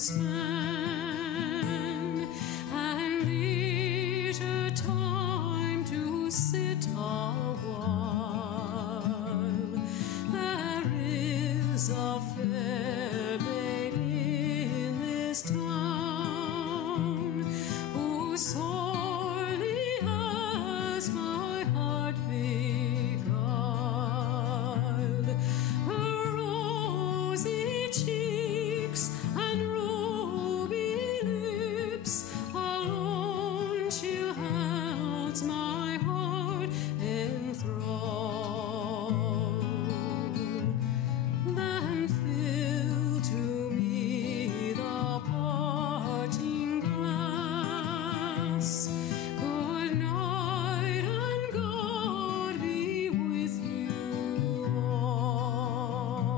spend, and leisure time to sit a while. There is a fair lady in this town who sorely has my heart beguiled. Her rosy cheeks and ruby lips alone she holds my heart in thrall. Then fill to me the parting glass. Good night, and God be with you all.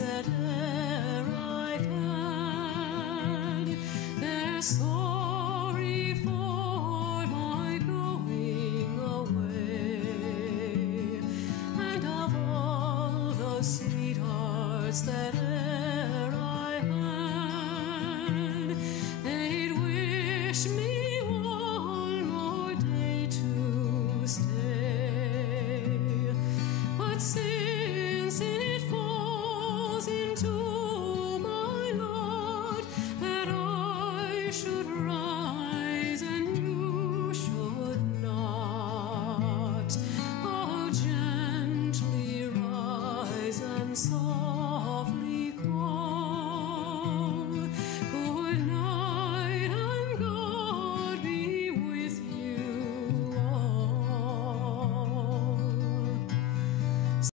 At